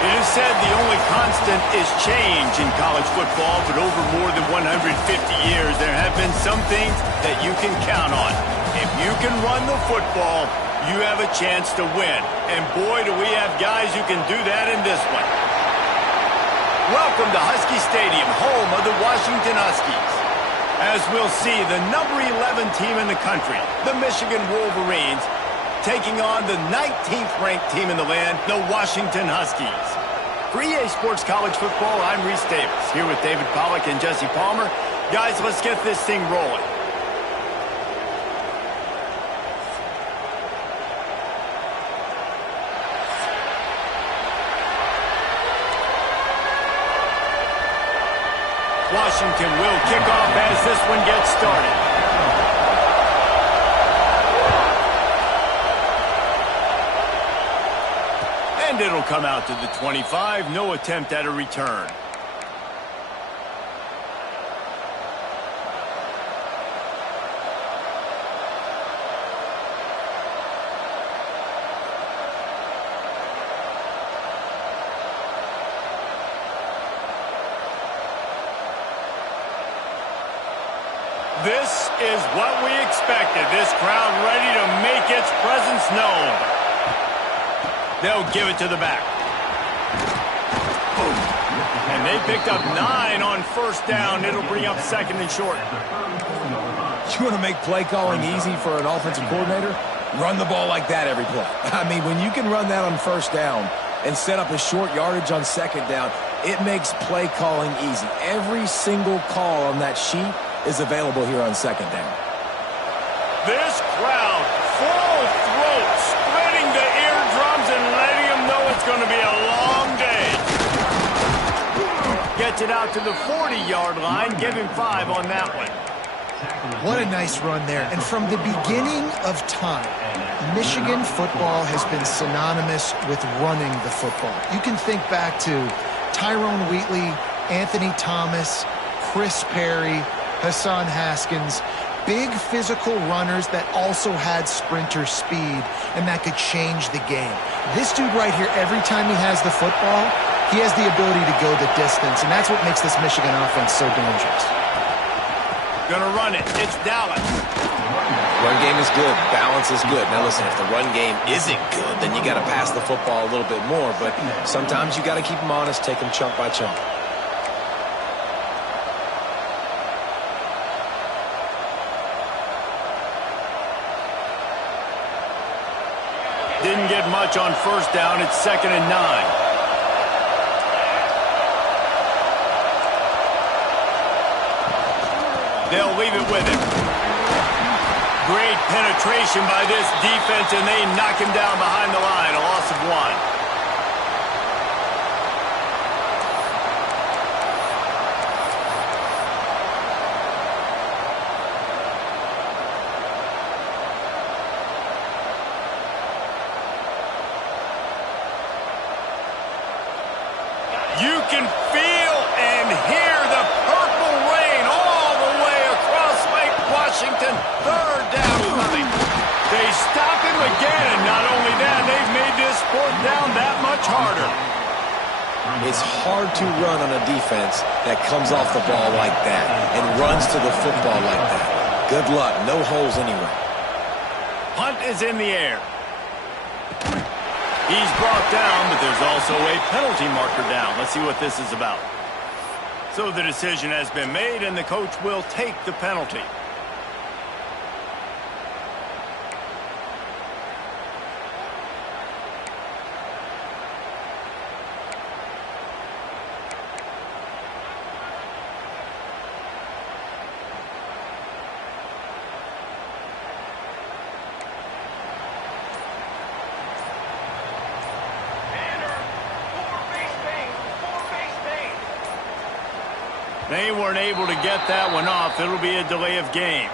It is said the only constant is change in college football, but over more than 150 years, there have been some things that you can count on. If you can run the football, you have a chance to win. And boy, do we have guys who can do that in this one. Welcome to Husky Stadium, home of the Washington Huskies. As we'll see, the number 11 team in the country, the Michigan Wolverines, taking on the 19th ranked team in the land, the Washington Huskies. For EA Sports College Football, I'm Reese Davis, here with David Pollack and Jesse Palmer. Guys, let's get this thing rolling. Washington will kick off as this one gets started. And it'll come out to the 25. No attempt at a return. This is what we expected. This crowd ready to make its presence known. They'll give it to the back. Boom. And they picked up 9 on first down. It'll bring up second and short. You want to make play calling easy for an offensive coordinator? Run the ball like that every play. I mean, when you can run that on first down and set up a short yardage on second down, it makes play calling easy. Every single call on that sheet is available here on second down. This crowd, full throat, splitting the eardrums and letting them know it's going to be a long day. Gets it out to the 40-yard line. Give him 5 on that one. What a nice run there. And from the beginning of time, Michigan football has been synonymous with running the football. You can think back to Tyrone Wheatley, Anthony Thomas, Chris Perry, Hassan Haskins, big physical runners that also had sprinter speed and that could change the game. This dude right here, every time he has the football, he has the ability to go the distance, and that's what makes this Michigan offense so dangerous. Gonna run it. It's Dallas. Run game is good. Balance is good. Now listen, if the run game isn't good, then you got to pass the football a little bit more, but sometimes you got to keep them honest, take them chunk by chunk. Didn't get much on first down. It's second and 9. They'll leave it with him. Great penetration by this defense, and they knock him down behind the line. A loss of 1. You can feel and hear the purple rain all the way across Lake Washington. Third down coming. They stop him again, and not only that, they've made this fourth down that much harder. It's hard to run on a defense that comes off the ball like that and runs to the football like that. Good luck. No holes anywhere. Punt is in the air. He's brought down, but there's also a penalty marker down. Let's see what this is about. So the decision has been made, and the coach will take the penalty. They weren't able to get that one off. It'll be a delay of game.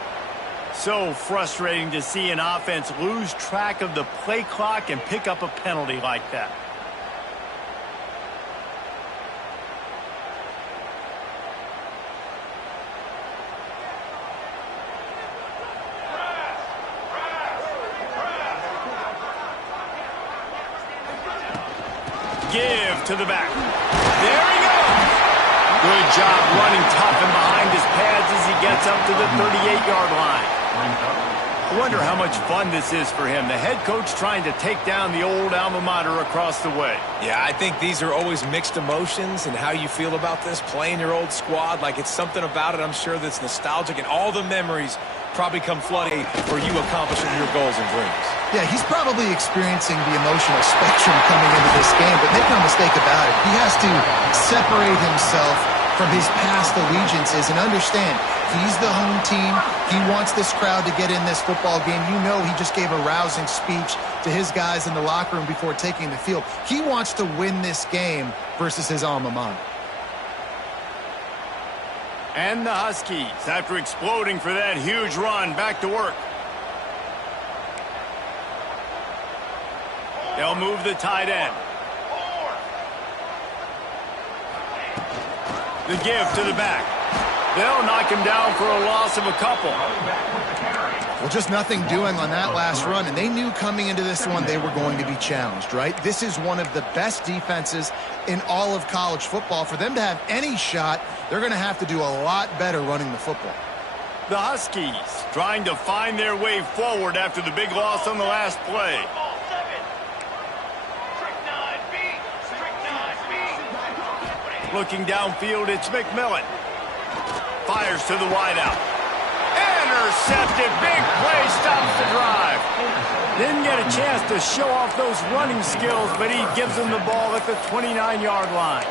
So frustrating to see an offense lose track of the play clock and pick up a penalty like that. give to the back. There he goes. Good job running tough and behind his pads as he gets up to the 38-yard line. I wonder how much fun this is for him. The head coach trying to take down the old alma mater across the way. Yeah, I think these are always mixed emotions and how you feel about this, playing your old squad. Like, it's something about it, I'm sure, that's nostalgic, and all the memories probably come flooding for you accomplishing your goals and dreams. Yeah, he's probably experiencing the emotional spectrum coming into this game, but make no mistake about it, he has to separate himself from his past allegiances and understand he's the home team. He wants this crowd to get in this football game. You know, he just gave a rousing speech to his guys in the locker room before taking the field. He wants to win this game versus his alma mater. And the Huskies, after exploding for that huge run, back to work. They'll move the tight end. The give to the back. They'll knock him down for a loss of a couple. Well, just nothing doing on that last run, and they knew coming into this one they were going to be challenged, right? This is one of the best defenses in all of college football. For them to have any shot, they're going to have to do a lot better running the football. The Huskies trying to find their way forward after the big loss on the last play. Looking downfield, it's McMillan. Fires to the wideout. Intercepted. Big play stops the drive. Didn't get a chance to show off those running skills, but he gives them the ball at the 29-yard line.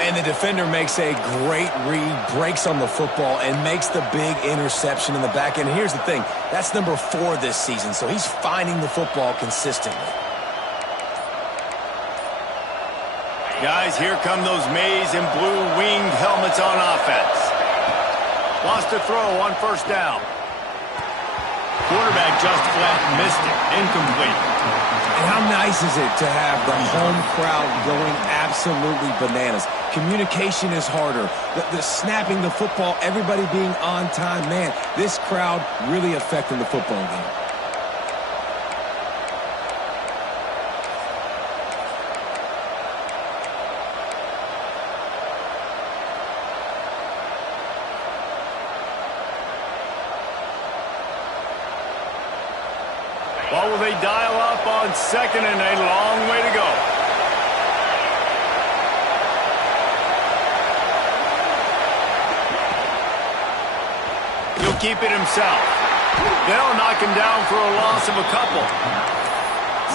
And the defender makes a great read, breaks on the football, and makes the big interception in the back end. Here's the thing. That's number 4 this season, so he's finding the football consistently. Guys, here come those maize and blue winged helmets on offense. Wants to throw on first down. Quarterback just flat missed it. Incomplete. And how nice is it to have the home crowd going absolutely bananas? Communication is harder. The snapping the football, everybody being on time. Man, this crowd really affecting the football game. What will they dial up on second and a long way to go? He'll keep it himself. They'll knock him down for a loss of a couple.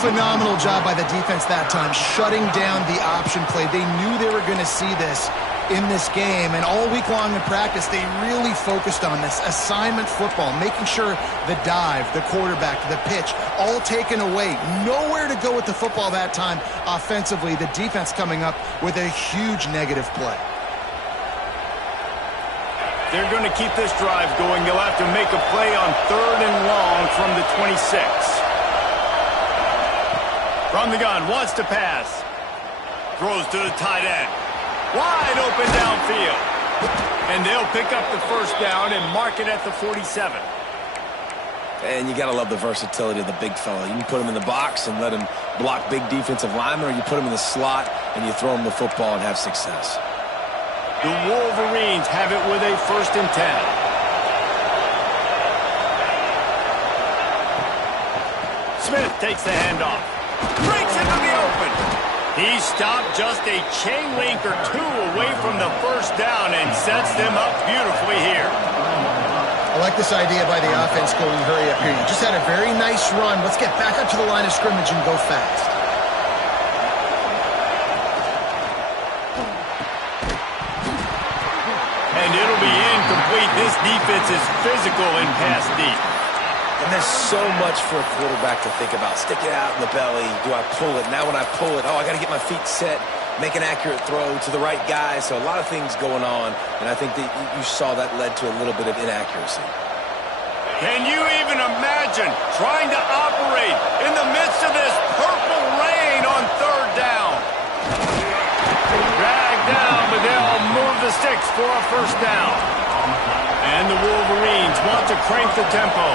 Phenomenal job by the defense that time, shutting down the option play. They knew they were going to see this in this game, and all week long in practice, they really focused on this assignment football, making sure the dive, the quarterback, the pitch, all taken away. Nowhere to go with the football that time offensively. The defense coming up with a huge negative play. They're going to keep this drive going. They'll have to make a play on 3rd and long from the 26. From the gun, wants to pass. Throws to the tight end. Wide open downfield. And they'll pick up the first down and mark it at the 47. And you got to love the versatility of the big fella. You can put him in the box and let him block big defensive linemen, or you put him in the slot and you throw him the football and have success. The Wolverines have it with a 1st and 10. Smith takes the handoff. Breaks into the open. He stopped just a chain link or 2 away from the first down and sets them up beautifully here. I like this idea by the offense going hurry up here. You just had a very nice run. Let's get back up to the line of scrimmage and go fast. And it'll be incomplete. This defense is physical and pass deep. And there's so much for a quarterback to think about. Stick it out in the belly. Do I pull it? Now when I pull it, I got to get my feet set, make an accurate throw to the right guy. So a lot of things going on, and I think that you saw that led to a little bit of inaccuracy. Can you even imagine trying to operate in the midst of this purple rain on 3rd down? Dragged down, but they'll move the sticks for a first down. And the Wolverines want to crank the tempo.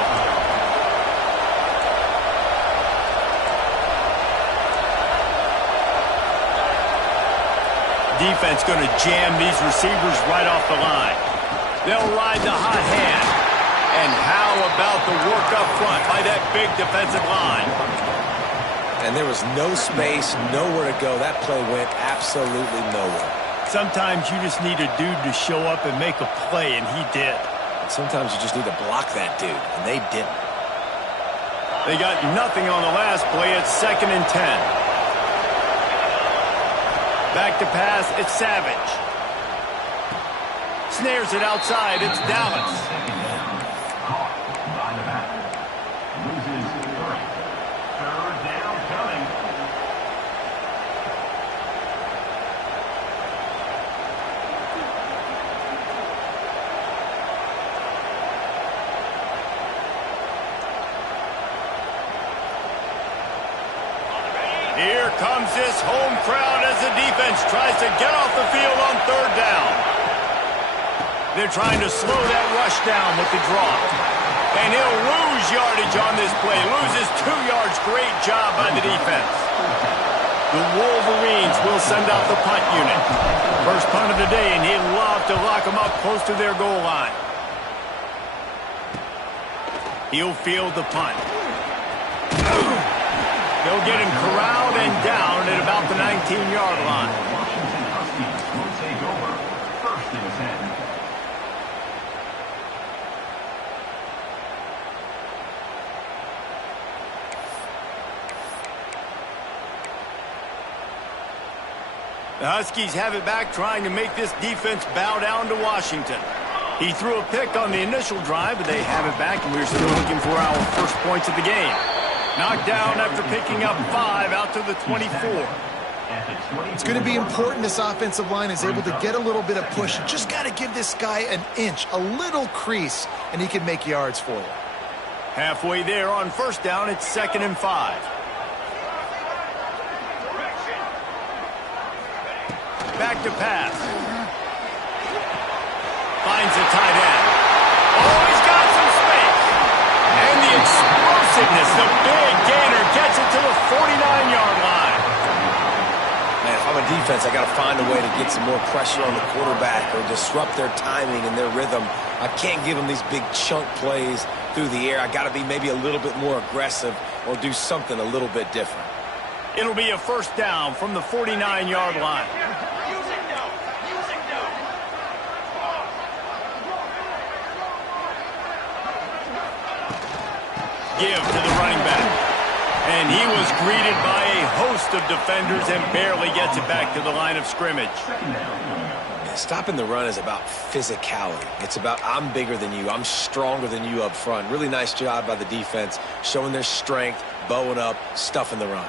defense going to jam these receivers right off the line. They'll ride the hot hand. And how about the work up front by that big defensive line? And there was no space, nowhere to go. That play went absolutely nowhere. Sometimes you just need a dude to show up and make a play, and he did. And sometimes you just need to block that dude, and they didn't. They got nothing on the last play. It's 2nd and 10. Back to pass, it's Savage. Snares it outside, it's Dallas. Here comes this home crowd as the defense tries to get off the field on 3rd down. They're trying to slow that rush down with the draw. And he'll lose yardage on this play. Loses 2 yards. Great job by the defense. The Wolverines will send out the punt unit. First punt of the day, and he'd love to lock them up close to their goal line. He'll field the punt. They'll get him corralled and down at about the 19-yard line. The Huskies have it back, trying to make this defense bow down to Washington. He threw a pick on the initial drive, but they have it back, and we're still looking for our first points of the game. Knocked down after picking up 5 out to the 24. It's going to be important this offensive line is able to get a little bit of push. Just got to give this guy an inch, a little crease, and he can make yards for you. Halfway there on 1st down, it's 2nd and 5. Back to pass. Finds the tight end. Oh, he's got some space. And the explosiveness, the big gainer gets it to the 49-yard line. Man, if I'm a defense, I got to find a way to get some more pressure on the quarterback or disrupt their timing and their rhythm. I can't give them these big chunk plays through the air. I got to be maybe a little bit more aggressive or do something a little bit different. It'll be a 1st down from the 49-yard line. Give to the running back. And he was greeted by a host of defenders and barely gets it back to the line of scrimmage. Yeah, stopping the run is about physicality. It's about I'm bigger than you. I'm stronger than you up front. Really nice job by the defense, showing their strength, bowing up, stuffing the run.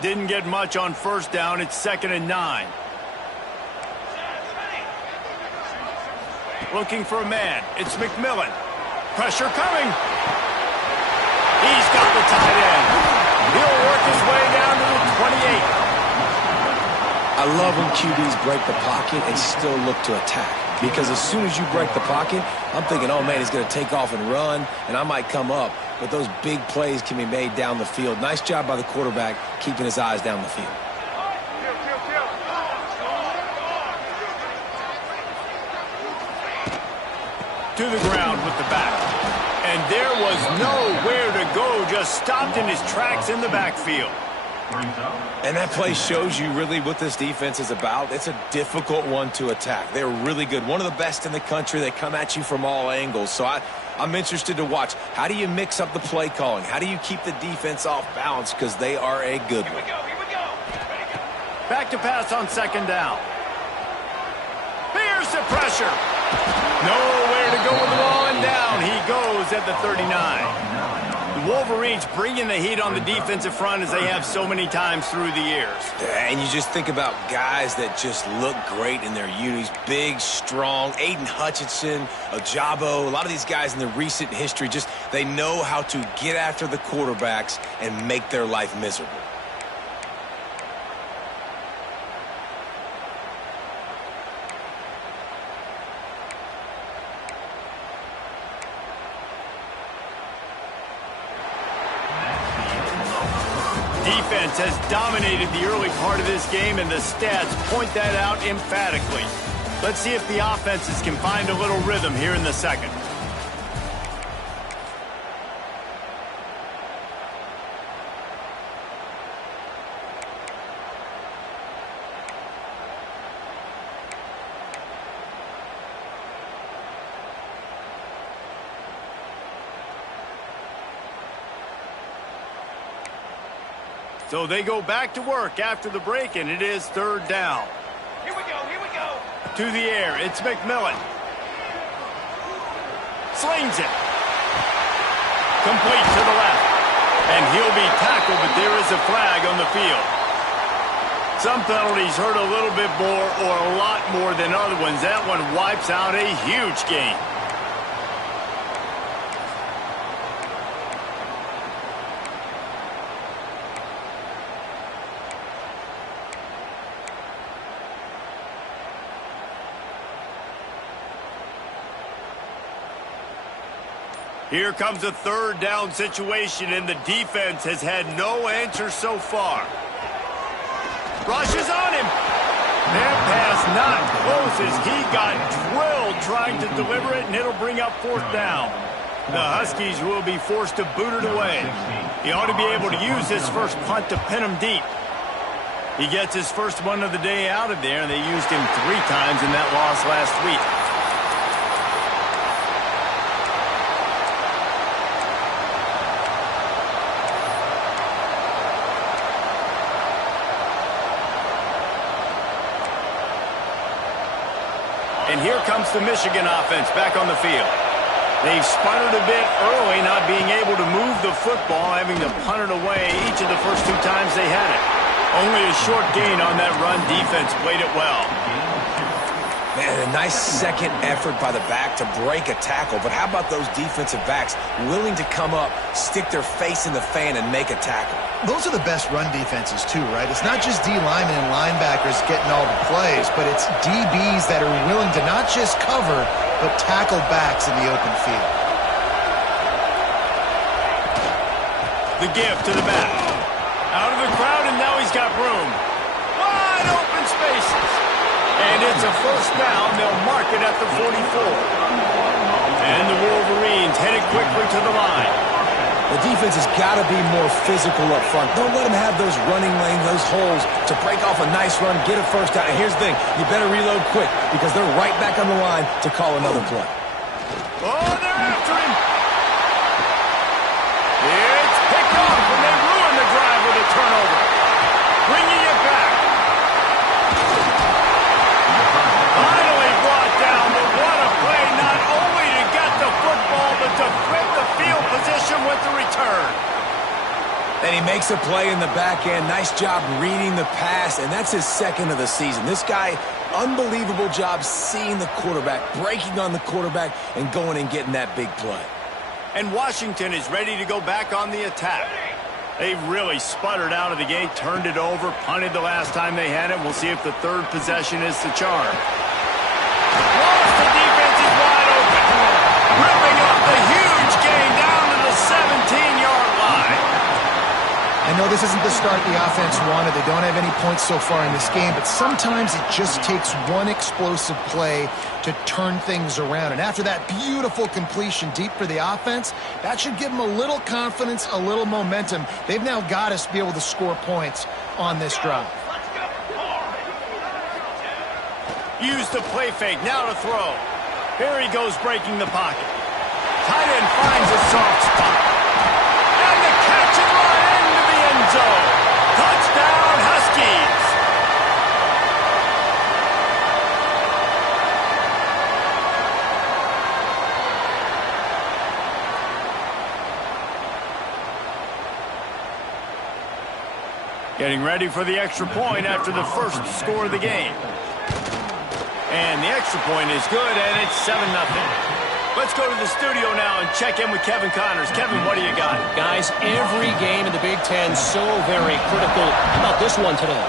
Didn't get much on 1st down. It's 2nd and 9. Looking for a man. It's McMillan. Pressure coming. He's got the tight end. He'll work his way down to the 28. I love when QBs break the pocket and still look to attack. Because as soon as you break the pocket, I'm thinking, oh, man, he's going to take off and run, and I might come up. But those big plays can be made down the field. Nice job by the quarterback keeping his eyes down the field. To the ground with the back. And there was nowhere to go, just stopped in his tracks in the backfield. And that play shows you really what this defense is about. It's a difficult one to attack. They're really good. One of the best in the country. They come at you from all angles. So I'm interested to watch. How do you mix up the play calling? How do you keep the defense off balance? Because they are a good one. Here we go. Back to pass on 2nd down. Here's the pressure. Nowhere to go with the ball, and down he goes at the 39. The Wolverines bringing the heat on the defensive front as they have so many times through the years. And you just think about guys that just look great in their unis. Big, strong, Aiden Hutchinson, Ojabo, a lot of these guys in the recent history, just they know how to get after the quarterbacks and make their life miserable. defense has dominated the early part of this game, and the stats point that out emphatically. Let's see if the offenses can find a little rhythm here in the second. So they go back to work after the break, and it is third down. Here we go, here we go. To the air, it's McMillan. Slings it. Complete to the left. And he'll be tackled, but there is a flag on the field. Some penalties hurt a little bit more or a lot more than other ones. That one wipes out a huge game. Here comes a third down situation, and the defense has had no answer so far. Rushes on him. That pass not close as he got drilled trying to deliver it, and it'll bring up fourth down. The Huskies will be forced to boot it away. He ought to be able to use this first punt to pin him deep. He gets his first one of the day out of there, and they used him 3 times in that loss last week. And here comes the Michigan offense back on the field. They've sputtered a bit early, not being able to move the football, having to punt it away each of the first 2 times they had it. Only a short gain on that run. Defense played it well. Man, a nice second effort by the back to break a tackle. But how about those defensive backs willing to come up, stick their face in the fan, and make a tackle? Those are the best run defenses, too, right? It's not just D linemen and linebackers getting all the plays, but it's DBs that are willing to not just cover, but tackle backs in the open field. The give to the back. Out of the crowd, and now he's got room. Wide open spaces. And it's a first down. They'll mark it at the 44. And the Wolverines headed quickly to the line. The defense has got to be more physical up front. Don't let them have those running lanes, those holes to break off a nice run, get a first down. And here's the thing, you better reload quick because they're right back on the line to call another play. Oh, they're after him. It's picked off, and they ruin the drive with a turnover. Bringing it back. Finally brought down, but what a play, not only to get the football, but to flip the field position with the return. And he makes a play in the back end. Nice job reading the pass, and that's his second of the season. This guy, unbelievable job seeing the quarterback, breaking on the quarterback, and going and getting that big play. And Washington is ready to go back on the attack. They really sputtered out of the gate, turned it over, punted the last time they had it. We'll see if the third possession is the charm. Lost, the defense is wide open. Ripping up the huge gain down to the 17-yard line. I know this isn't the start the offense wanted. They don't have any points so far in this game, but sometimes it just takes one explosive play to turn things around. And after that beautiful completion deep for the offense, that should give them a little confidence, a little momentum. They've now got to be able to score points on this drive. Use the play fake, now to throw. Here he goes breaking the pocket. Tight end finds a soft spot. And the catch and run into the end zone. Touchdown, Huskies. Getting ready for the extra point after the first score of the game. And the extra point is good, and it's 7-0. Let's go to the studio now and check in with Kevin Connors. Kevin, what do you got? Guys, every game in the Big Ten so very critical. How about this one today?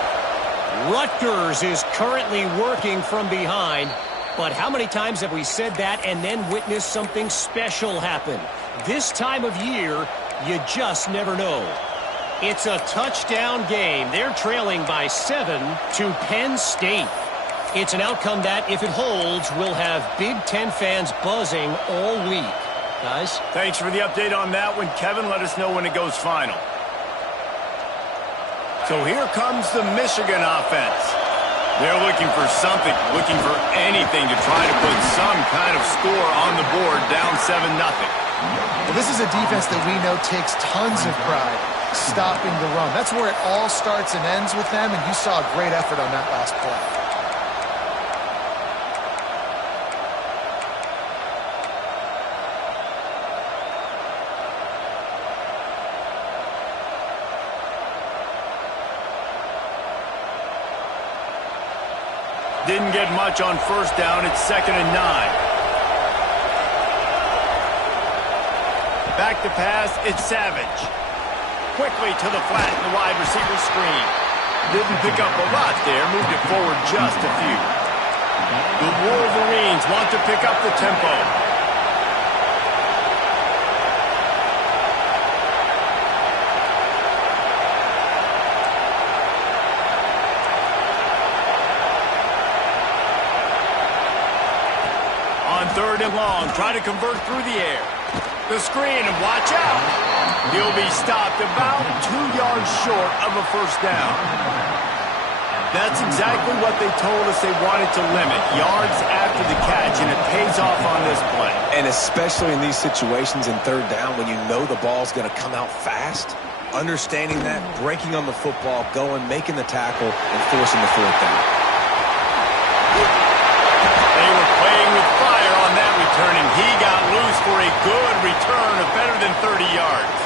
Rutgers is currently working from behind, but how many times have we said that and then witnessed something special happen? This time of year, you just never know. It's a touchdown game. They're trailing by 7 to Penn State. It's an outcome that, if it holds, will have Big Ten fans buzzing all week. Guys? Thanks for the update on that one, Kevin. Let us know when it goes final. So here comes the Michigan offense. They're looking for something, looking for anything to try to put some kind of score on the board, down 7-0. Well, this is a defense that we know takes tons of pride stopping the run. That's where it all starts and ends with them, and you saw a great effort on that last play. Didn't get much on first down. It's 2nd and 9. Back to pass. It's Savage. Quickly to the flat in the wide receiver screen. Didn't pick up a lot there. Moved it forward just a few. The Wolverines want to pick up the tempo. On 3rd and long, try to convert through the air. The screen, and watch out. He'll be stopped about 2 yards short of a first down. That's exactly what they told us they wanted to limit, yards after the catch, and it pays off on this play. And especially in these situations in 3rd down when you know the ball's going to come out fast, understanding that, breaking on the football, going, making the tackle, and forcing the 4th down. They were playing with fire on that return, and he got loose for a good return of better than 30 yards.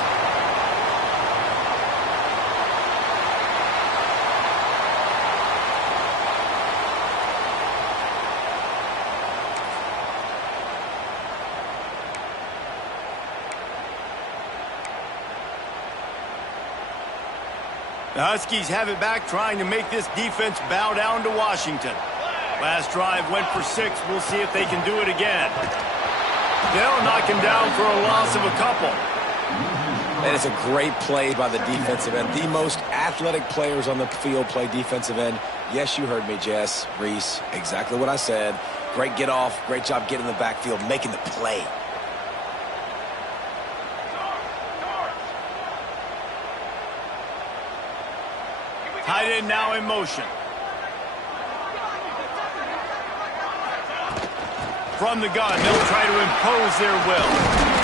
The Huskies have it back, trying to make this defense bow down to Washington. Last drive went for 6. We'll see if they can do it again. They'll knock him down for a loss of a couple. And it's a great play by the defensive end. The most athletic players on the field play defensive end. Yes, you heard me, Jess, Reese. Exactly what I said. Great get off. Great job getting in the backfield, making the play. Tight end now in motion. From the gun, they'll try to impose their will.